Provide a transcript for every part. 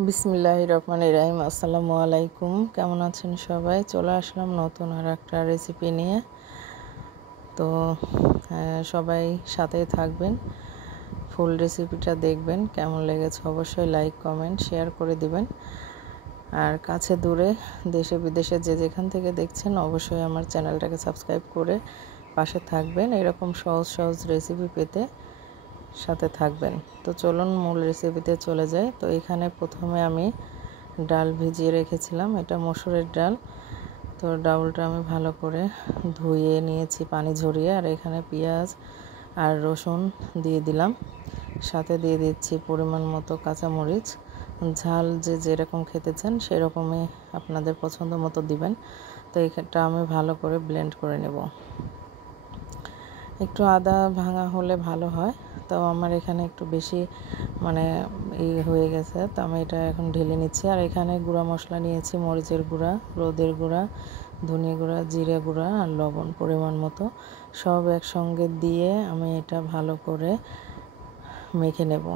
বিসমিল্লাহির রহমানির রহিম। আসসালামু আলাইকুম। কেমন আছেন সবাই? চলে আসলাম নতুন আর একটা রেসিপি নিয়ে। তো সবাই সাথেই থাকবেন, ফুল রেসিপিটা দেখবেন। কেমন লেগেছে অবশ্যই লাইক কমেন্ট শেয়ার করে দিবেন। আর কাছে দূরে দেশে বিদেশে যে যেখান থেকে দেখছেন অবশ্যই আমার চ্যানেলটাকে সাবস্ক্রাইব করে পাশে থাকবেন। এরকম সহজ সহজ রেসিপি পেতে সাথে থাকবেন। তো চলুন মূল রেসিপিতে চলে যাই। তো এখানে প্রথমে আমি ডাল ভিজিয়ে রেখেছিলাম, এটা মসুরের ডাল। তো ডালটা আমি ভালো করে ধুয়ে নিয়েছি পানি ঝরিয়ে। আর এখানে পেঁয়াজ আর রসুন দিয়ে দিলাম, সাথে দিয়ে দিচ্ছি পরিমাণ মতো কাঁচামরিচ। ঝাল যে যেরকম খেতে চান সেরকমই আপনাদের পছন্দ মতো দিবেন। তো এটা আমি ভালো করে ব্লেন্ড করে নেব। একটু আদা ভাঙা হলে ভালো হয়, তো আমার এখানে একটু বেশি হয়ে গেছে, তো আমি এটা এখন ঢেলে নিচ্ছি। আর এখানে গুঁড়া মশলা নিয়েছি, মরিচের গুঁড়া, হলুদের গুঁড়া, ধনিয়া গুঁড়া, জিরে গুঁড়া আর লবণ পরিমাণ মতো, সব একসঙ্গে দিয়ে আমি এটা ভালো করে মেখে নেব।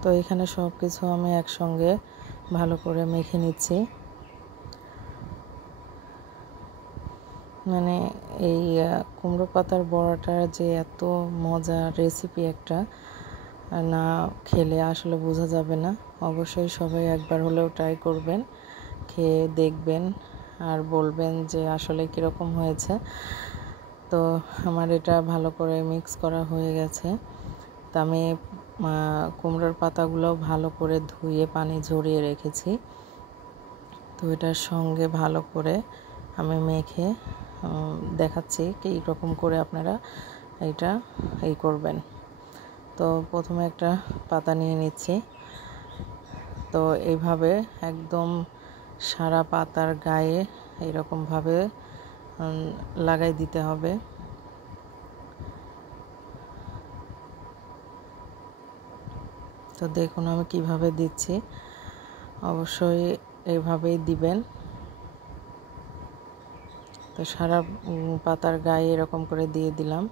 তো এখানে সব কিছু আমি একসঙ্গে ভালো করে মেখে নিচ্ছি। এই কুমড়ো পাতার বড়াটা যে এত মজার রেসিপি, একটা না খেলে আসলে বোঝা যাবে না। অবশ্যই সবাই একবার হলেও ট্রাই করবেন, খেয়ে দেখবেন আর বলবেন যে আসলে কীরকম হয়েছে। তো আমার এটা ভালো করে মিক্স করা হয়ে গেছে। তা আমি কুমড়োর পাতাগুলো ভালো করে ধুয়ে পানি ঝরিয়ে রেখেছি। তো এটার সঙ্গে ভালো করে আমি মেখে দেখাচ্ছি কি রকম করে আপনারা এটা করবেন। তো প্রথমে একটা পাতা নিয়ে নিচ্ছি। তো এইভাবে একদম সারা পাতার গায়ে এইরকমভাবে লাগাই দিতে হবে। তো দেখুন আমি কিভাবে দিচ্ছি, অবশ্যই এইভাবেই দিবেন। তো সারা পাতার গায়ে এরকম করে দিয়ে দিলাম।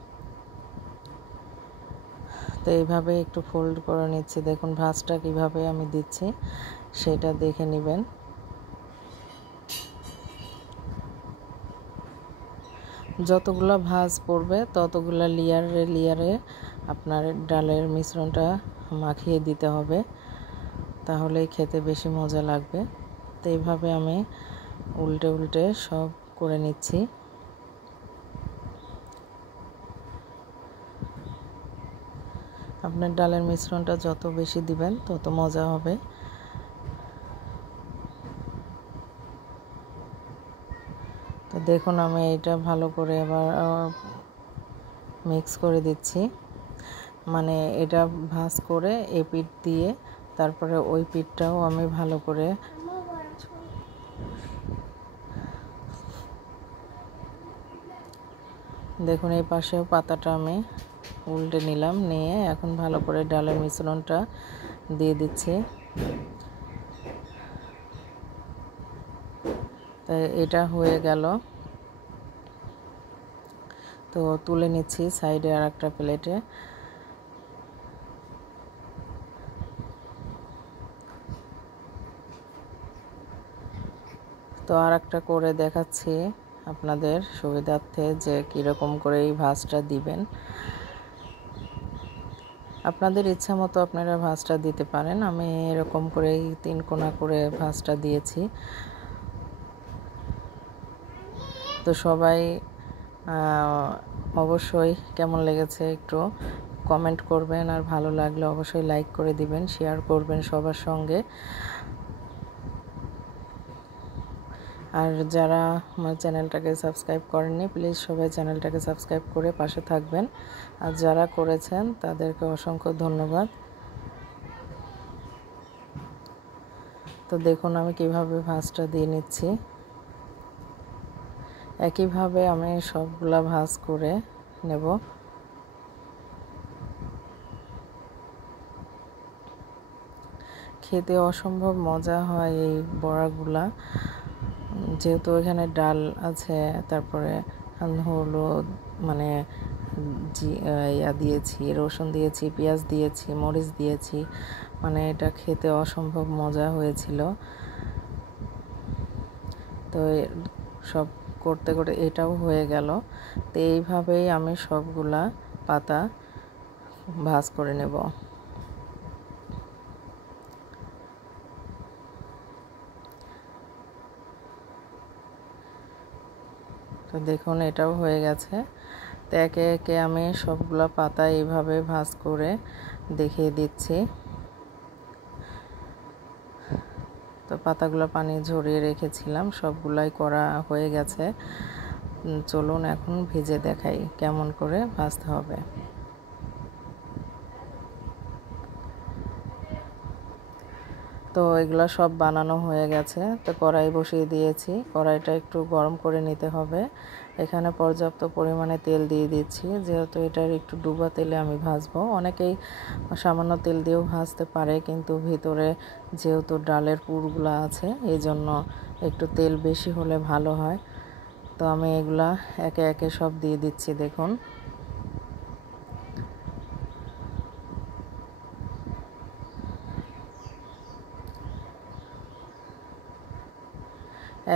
তো এইভাবে একটু ফোল্ড করে নিচ্ছি। দেখুন ভাঁজটা কিভাবে আমি দিচ্ছি সেটা দেখে নেবেন। যতগুলো ভাঁজ পড়বে ততগুলো লেয়ারে আপনার ডালের মিশ্রণটা মাখিয়ে দিতে হবে, তাহলেই খেতে বেশি মজা লাগবে। তো এইভাবে আমি উল্টে উল্টে সব করে নিচ্ছি। আপনার ডালের মিশ্রণটা যত বেশি দিবেন তত মজা হবে। তো দেখুন আমি এটা ভালো করে আবার মিক্স করে দিচ্ছি। এটা ভাঁজ করে এই পিঠ দিয়ে তারপরে ওই পিঠটাও আমি ভালো করে দেখুন এই পাশেও পাতাটা আমি উল্টে নিলাম, নিয়ে এখন ভালো করে ডালের মিশ্রণটা দিয়ে দিচ্ছি। তাই এটা হয়ে গেল। তো তুলে নিচ্ছি সাইডে আর একটা প্লেটে। তো আর একটা করে দেখাচ্ছি আপনাদের সুবিধার্থে যে কীরকম করে এই ভাঁজটা দিবেন। আপনাদের ইচ্ছা মতো আপনারা ভাঁজটা দিতে পারেন। আমি এরকম করেই 3 কোণা করে ভাঁজটা দিয়েছি। তো সবাই অবশ্যই কেমন লেগেছে একটু কমেন্ট করবেন, আর ভালো লাগলে অবশ্যই লাইক করে দিবেন, শেয়ার করবেন সবার সঙ্গে। আর যারা আমার চ্যানেলটাকে সাবস্ক্রাইব করেননি প্লিজ সবাই চ্যানেলটাকে সাবস্ক্রাইব করে পাশে থাকবেন, আর যারা করেছেন তাদেরকে অসংখ্য ধন্যবাদ। তো দেখুন আমি কিভাবে ভাঁজটা দিয়ে নিচ্ছি। একইভাবে আমি সবগুলা ভাঁজ করে নেব। খেতে অসম্ভব মজা হয় এই বড়াগুলা, যেহেতু এখানে ডাল আছে, তারপরে হলুদ দিয়েছি, রসুন দিয়েছি, পেঁয়াজ দিয়েছি, মরিচ দিয়েছি, মানে এটা খেতে অসম্ভব মজা হয়েছিল। তো সব করতে করতে এটাও হয়ে গেল। তো এইভাবেই আমি সবগুলা পাতা ভাজ করে নেব। তো দেখুন এটাও হয়ে গেছে। তো একে একে আমি সবগুলা পাতা এইভাবে ভাজ করে দেখিয়ে দিচ্ছি। তো পাতাগুলো পানি ঝরিয়ে রেখেছিলাম, সবগুলাই করা হয়ে গেছে। চলুন এখন ভেজে দেখাই কেমন করে ভাজতে হবে। তো এগুলো সব বানানো হয়ে গেছে। তো কড়াই বসিয়ে দিয়েছি, কড়াইটা একটু গরম করে নিতে হবে। এখানে পর্যাপ্ত পরিমাণে তেল দিয়ে দিচ্ছি, যেহেতু এটার একটু ডুবা তেলে আমি ভাজবো। অনেকেই সামান্য তেল দিয়েও ভাজতে পারে, কিন্তু ভিতরে যেহেতু ডালের পুরগুলো আছে এই জন্য একটু তেল বেশি হলে ভালো হয়। তো আমি এগুলা একে একে সব দিয়ে দিচ্ছি। দেখুন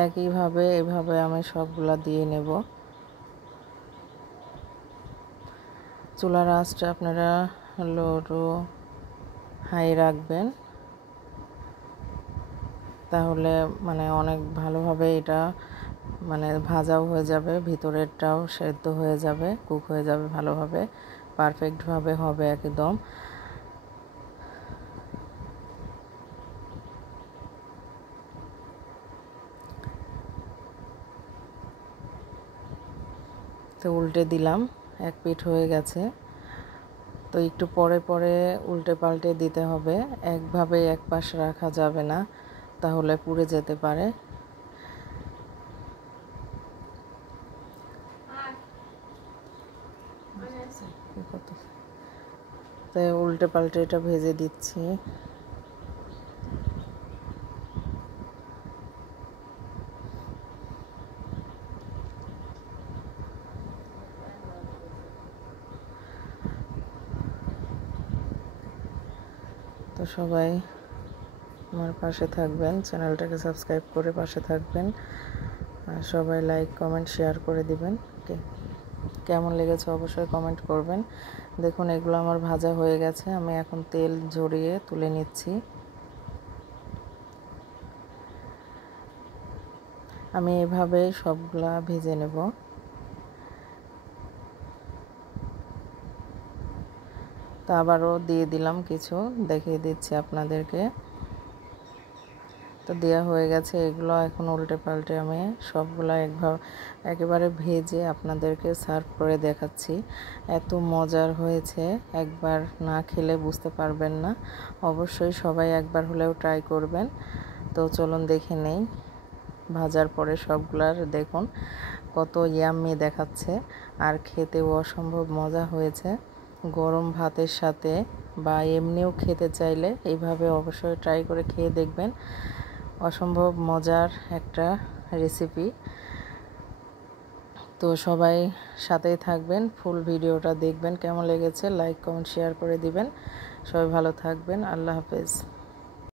একইভাবে এভাবে আমি সবগুলা দিয়ে নেব। চুলার আঁচটা আপনারা লো টু হাই রাখবেন, তাহলে মানে অনেক ভালোভাবে এটা মানে ভাজাও হয়ে যাবে, ভিতরেরটাও সেদ্ধ হয়ে যাবে, কুক হয়ে যাবে ভালোভাবে, পারফেক্টভাবে হবে একদম। তো উল্টে দিলাম, এক পিঠ হয়ে গেছে। তো একটু পরে পরে উল্টে পাল্টে দিতে হবে, একভাবে এক পাশ রাখা যাবে না, তাহলে পুড়ে যেতে পারে। তো উল্টে পাল্টে এটা ভেজে দিচ্ছি। তো সবাই আমার পাশে থাকবেন, চ্যানেলটাকে সাবস্ক্রাইব করে পাশে থাকবেন, আর সবাই লাইক কমেন্ট শেয়ার করে দিবেন। কেমন লেগেছে অবশ্যই কমেন্ট করবেন। দেখুন এগুলো আমার ভাজা হয়ে গেছে, আমি এখন তেল ঝরিয়ে তুলে নিচ্ছি। আমি এভাবে সবগুলা ভেজে নেব। তো আবারও দিয়ে দিলাম কিছু, দেখিয়ে দিচ্ছি আপনাদেরকে। তো দেওয়া হয়ে গেছে, এগুলো এখন উল্টে পাল্টে আমি সবগুলো একেবারে ভেজে আপনাদেরকে সার্ভ করে দেখাচ্ছি। এত মজার হয়েছে, একবার না খেলে বুঝতে পারবেন না। অবশ্যই সবাই একবার হলেও ট্রাই করবেন। তো চলুন দেখে নেই ভাজার পরে সবগুলার, দেখুন কত ইয়াম্মি দেখাচ্ছে, আর খেতেও অসম্ভব মজা হয়েছে। গরম ভাতের সাথে বা এমনিও খেতে চাইলে এইভাবে অবশ্যই ট্রাই করে খেয়ে দেখবেন। অসম্ভব মজার একটা রেসিপি। তো সবাই সাথেই থাকবেন, ফুল ভিডিওটা দেখবেন, কেমন লেগেছে লাইক কমেন্ট শেয়ার করে দিবেন। সবাই ভালো থাকবেন, আল্লাহ হাফেজ।